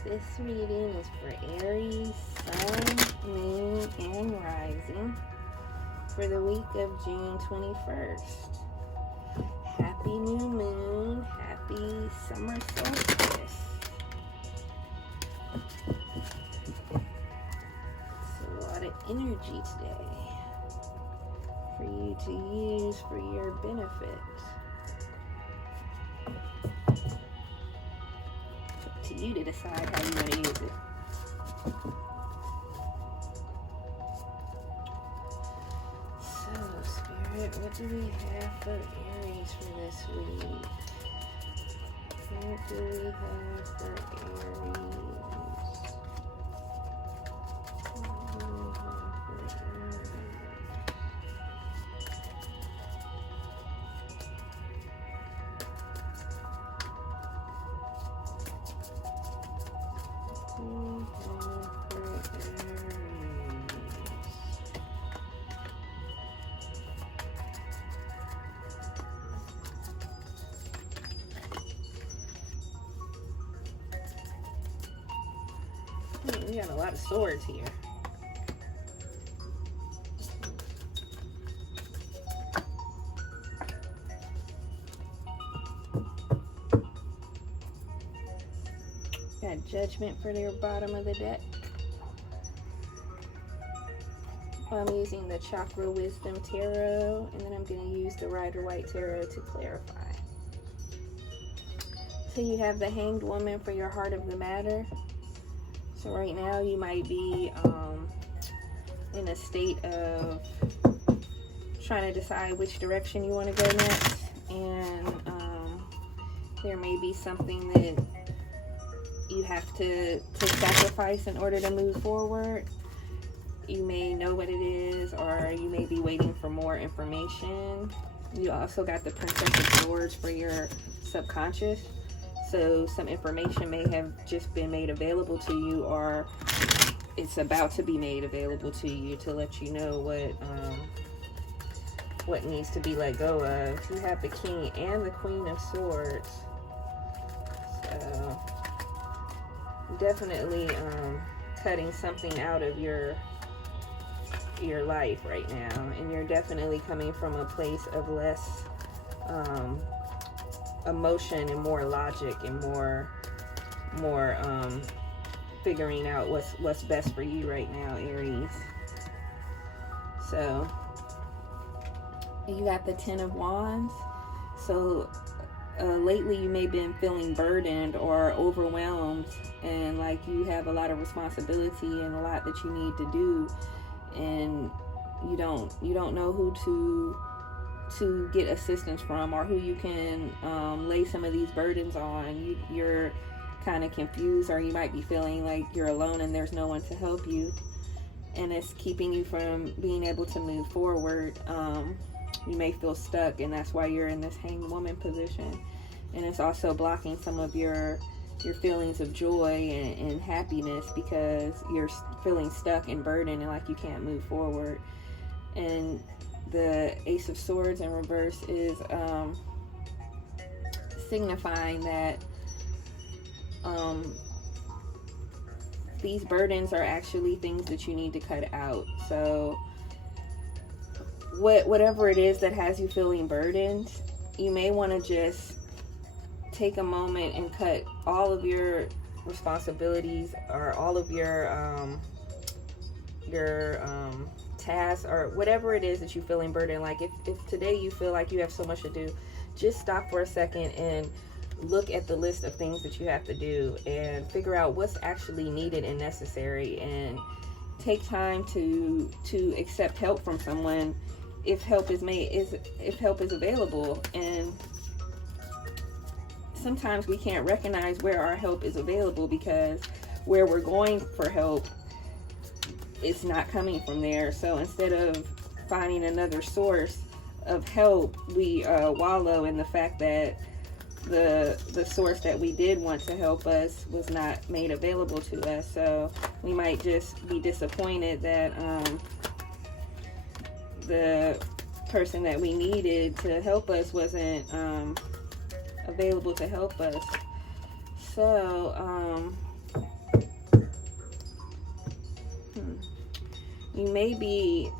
This reading is for Aries, Sun, Moon, and Rising for the week of June 21st. Happy new moon, happy summer solstice. It's a lot of energy today for you to use for your benefit. It's up to you to decide how you want to use it. So, Spirit, what do we have for Aries for this week? What do we have for Aries? What do we have for Aries? We got a lot of swords here. Got Judgment for the bottom of the deck. I'm using the Chakra Wisdom Tarot, and then I'm going to use the Rider-Waite Tarot to clarify. So you have the Hanged Woman for your heart of the matter. So right now you might be in a state of trying to decide which direction you want to go next, and there may be something that you have to sacrifice in order to move forward. You may know what it is, or you may be waiting for more information. You also got the Princess of Swords for your subconscious. So some information may have just been made available to you, or it's about to be made available to you to let you know what needs to be let go of. You have the King and the Queen of Swords. So definitely cutting something out of your life right now, and you're definitely coming from a place of less emotion and more logic and more figuring out what's best for you right now, Aries. So you got the Ten of Wands. So lately you may have been feeling burdened or overwhelmed, and like you have a lot of responsibility and a lot that you need to do, and you don't know who to get assistance from, or who you can lay some of these burdens on. You're kind of confused, or you might be feeling like you're alone and there's no one to help you, and it's keeping you from being able to move forward. You may feel stuck, and that's why you're in this Hanged Woman position, and it's also blocking some of your feelings of joy and happiness, because you're feeling stuck and burdened and like you can't move forward. And the Ace of Swords in reverse is signifying that these burdens are actually things that you need to cut out. So whatever it is that has you feeling burdened, you may want to just take a moment and cut all of your responsibilities, or all of your tasks, or whatever it is that you're feeling burdened. Like if today you feel like you have so much to do, just stop for a second and look at the list of things that you have to do and figure out what's actually needed and necessary, and take time to accept help from someone if help is available. And sometimes we can't recognize where our help is available, because where we're going for help, it's not coming from there. So instead of finding another source of help, we wallow in the fact that the source that we did want to help us was not made available to us. So we might just be disappointed that the person that we needed to help us wasn't available to help us. So You may be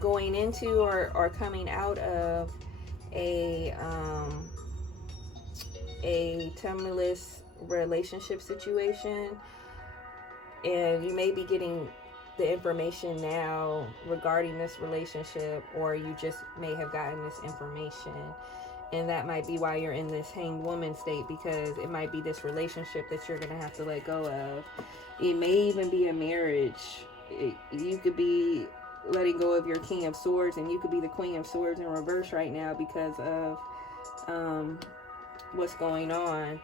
going into or coming out of a tumultuous relationship situation, and you may be getting the information now regarding this relationship, or you just may have gotten this information, and that might be why you're in this hanged woman state, because it might be this relationship that you're gonna have to let go of. It may even be a marriage. You could be letting go of your King of Swords, and you could be the Queen of Swords in reverse right now because of what's going on.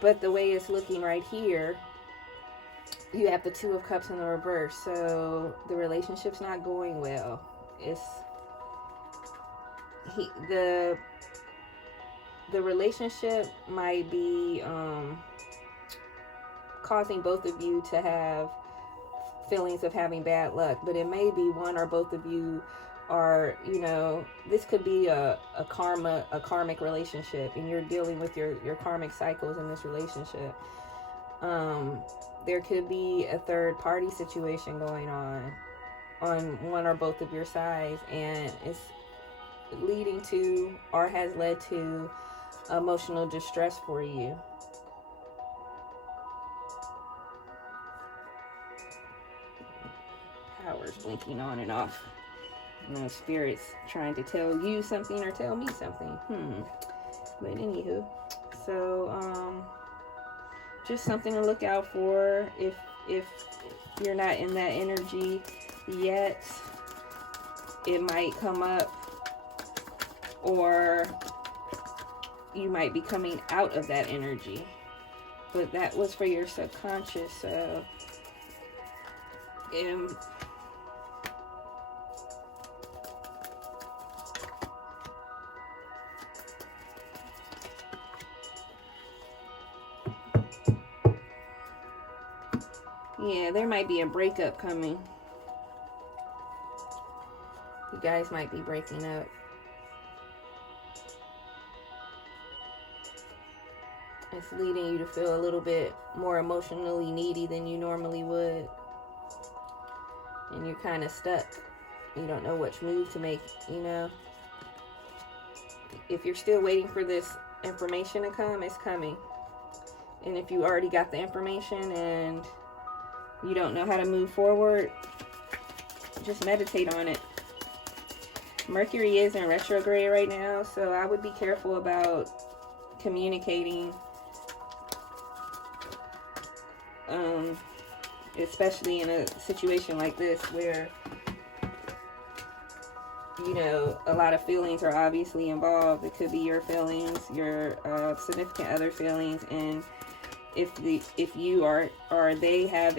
But the way it's looking right here, you have the Two of Cups in the reverse, so the relationship's not going well. The relationship might be causing both of you to have feelings of having bad luck, but it may be one or both of you are, this could be a karmic relationship, and you're dealing with your karmic cycles in this relationship. There could be a third party situation going on one or both of your sides, and it's leading to or has led to emotional distress for you. Power's blinking on and off. Spirit's trying to tell you something or tell me something. But anywho, so just something to look out for if you're not in that energy yet. It might come up, or you might be coming out of that energy. But that was for your subconscious. Yeah, there might be a breakup coming. You guys might be breaking up. It's leading you to feel a little bit more emotionally needy than you normally would. And you're kind of stuck. You don't know which move to make, If you're still waiting for this information to come, it's coming. And if you already got the information and you don't know how to move forward, just meditate on it. Mercury is in retrograde right now, so I would be careful about communicating, especially in a situation like this where a lot of feelings are obviously involved. It could be your feelings, your significant other feelings, and if you or they have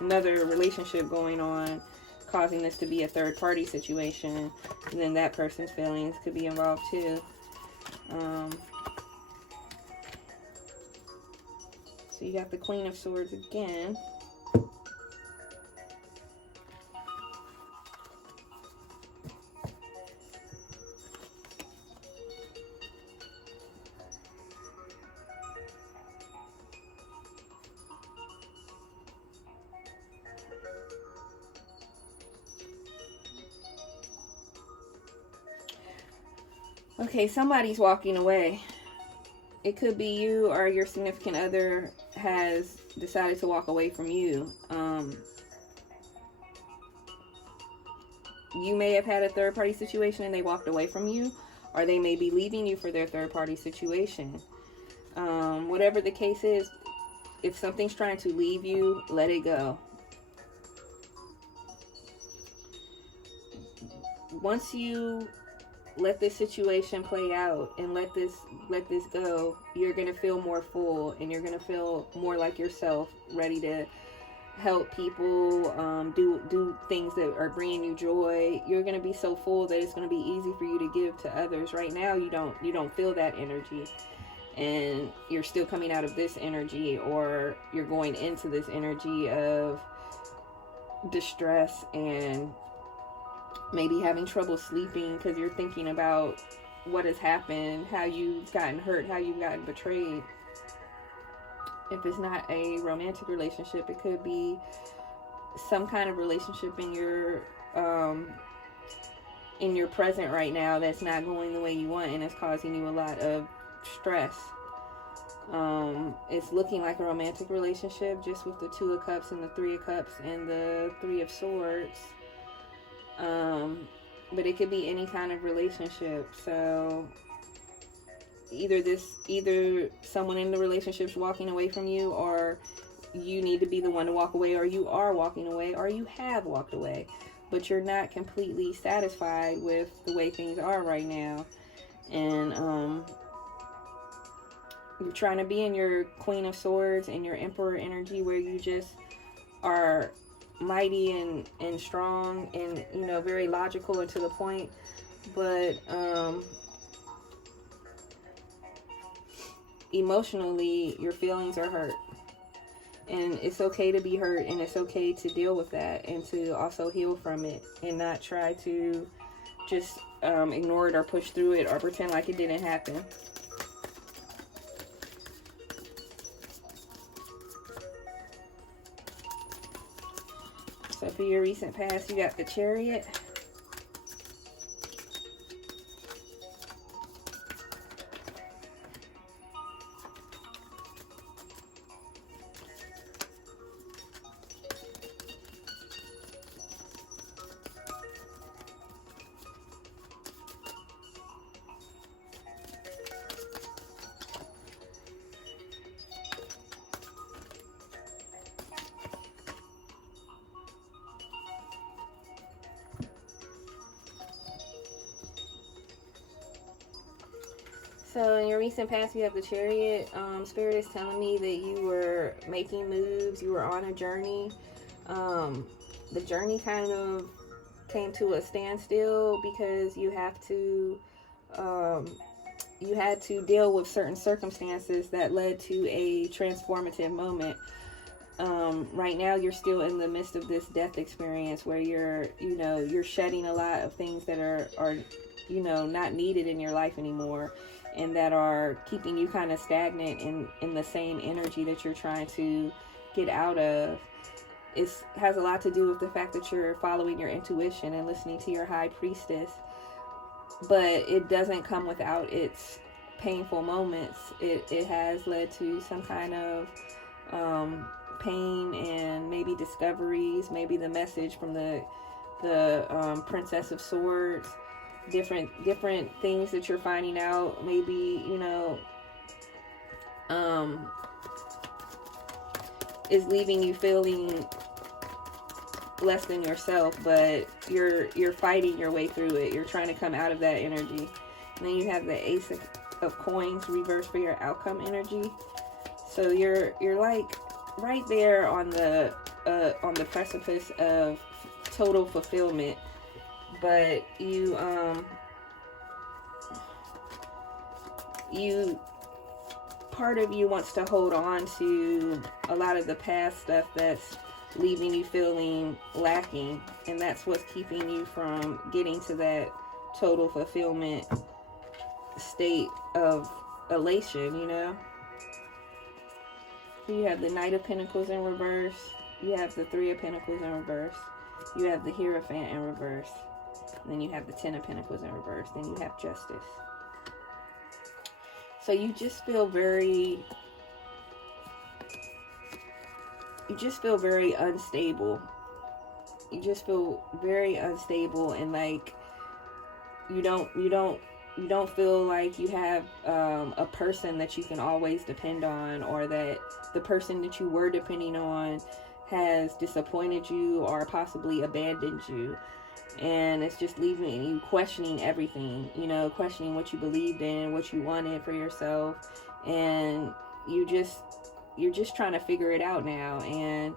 another relationship going on, causing this to be a third party situation, then that person's feelings could be involved too. So you got the Queen of Swords again. Okay, somebody's walking away. It could be you, or your significant other has decided to walk away from you. You may have had a third party situation and they walked away from you, or they may be leaving you for their third party situation. Whatever the case is, if something's trying to leave you, let it go. Once you let this situation play out and let this go, you're gonna feel more full, and you're gonna feel more like yourself, ready to help people, do things that are bringing you joy. You're gonna be so full that it's gonna be easy for you to give to others. Right now, you don't feel that energy, and you're still coming out of this energy, or you're going into this energy of distress and maybe having trouble sleeping because you're thinking about what has happened, how you've gotten hurt, how you've gotten betrayed. If it's not a romantic relationship, it could be some kind of relationship in your present right now that's not going the way you want, and it's causing you a lot of stress. It's looking like a romantic relationship just with the Two of Cups and the Three of Cups and the Three of Swords. But it could be any kind of relationship. So either someone in the relationship's walking away from you, or you need to be the one to walk away, or you are walking away, or you have walked away, but you're not completely satisfied with the way things are right now. And you're trying to be in your Queen of Swords and your Emperor energy, where you just are mighty and strong and, you know, very logical and to the point. But emotionally, your feelings are hurt. And it's okay to be hurt, and it's okay to deal with that and to also heal from it, and not try to just ignore it or push through it or pretend like it didn't happen. So for your recent past, you got the Chariot. So in your recent past, you have the Chariot. Spirit is telling me that you were making moves. You were on a journey. The journey kind of came to a standstill because you had to deal with certain circumstances that led to a transformative moment. Right now, you're still in the midst of this death experience where you're shedding a lot of things that are not needed in your life anymore, and that are keeping you kind of stagnant in the same energy that you're trying to get out of. It has a lot to do with the fact that you're following your intuition and listening to your high priestess, but it doesn't come without its painful moments. It has led to some kind of pain and maybe discoveries, maybe the message from the Princess of Swords, different things that you're finding out, maybe is leaving you feeling less than yourself, but you're fighting your way through it. You're trying to come out of that energy. And then you have the Ace of Coins reversed for your outcome energy. So you're like right there on the precipice of total fulfillment, but you part of you wants to hold on to a lot of the past stuff that's leaving you feeling lacking, and that's what's keeping you from getting to that total fulfillment state of elation. You have the Knight of Pentacles in reverse, you have the Three of Pentacles in reverse, you have the Hierophant in reverse, and then you have the Ten of Pentacles in reverse, then you have Justice. So you just feel very unstable. You just feel very unstable, and like you don't feel like you have a person that you can always depend on, or that the person that you were depending on has disappointed you or possibly abandoned you. And it's just leaving you questioning everything, questioning what you believed in, what you wanted for yourself, and you're just trying to figure it out now. And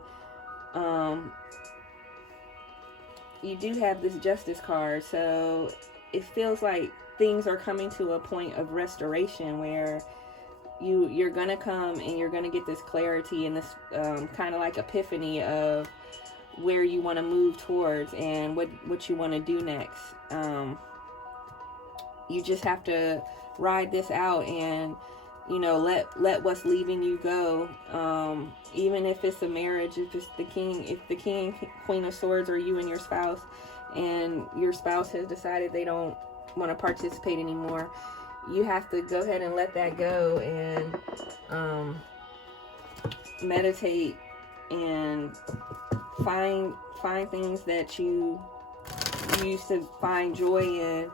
you do have this Justice card, so it feels like things are coming to a point of restoration where you're gonna come and you're gonna get this clarity and this kind of like epiphany of where you want to move towards and what you want to do next. You just have to ride this out and you know, let what's leaving you go. Even if it's a marriage, if the king and queen of swords are you and your spouse, and your spouse has decided they don't want to participate anymore, you have to go ahead and let that go, and meditate and find things that you used to find joy in,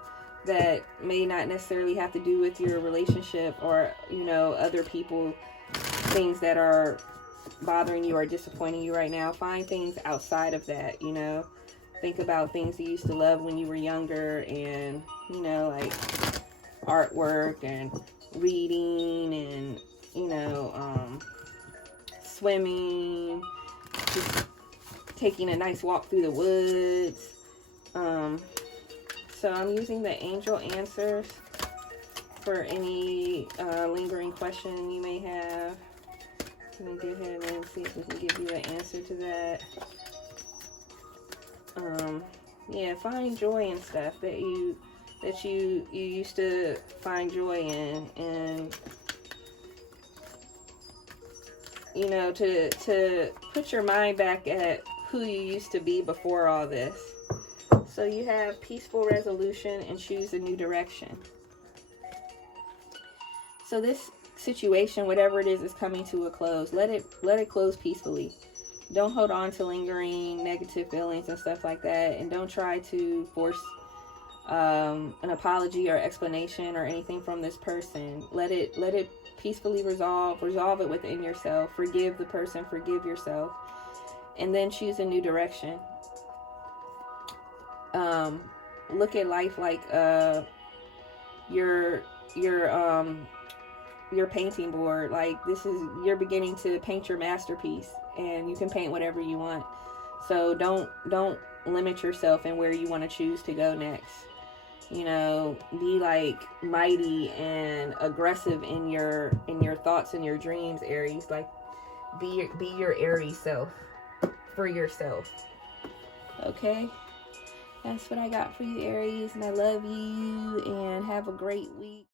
that may not necessarily have to do with your relationship, or, you know, other people, things that are bothering you or disappointing you right now. Find things outside of that, you know. Think about things you used to love when you were younger, and, you know, like artwork and reading, and, you know, swimming, just taking a nice walk through the woods. So I'm using the angel answers for any lingering question you may have. I'm going to go ahead and see if we can give you an answer to that. Yeah, find joy in stuff that you used to find joy in, and, you know, to put your mind back at who you used to be before all this. So you have peaceful resolution and choose a new direction. So this situation, whatever it is coming to a close. Let it close peacefully. Don't hold on to lingering negative feelings and stuff like that, and don't try to force an apology or explanation or anything from this person. Let it peacefully resolve it within yourself. Forgive the person, forgive yourself, and then choose a new direction. Look at life like your painting board. Like, you're beginning to paint your masterpiece, and you can paint whatever you want. So don't limit yourself in where you want to choose to go next. You know, be like mighty and aggressive in your thoughts and your dreams, Aries. Like, be your Aries self for yourself. Okay, that's what I got for you, Aries, and I love you, and have a great week.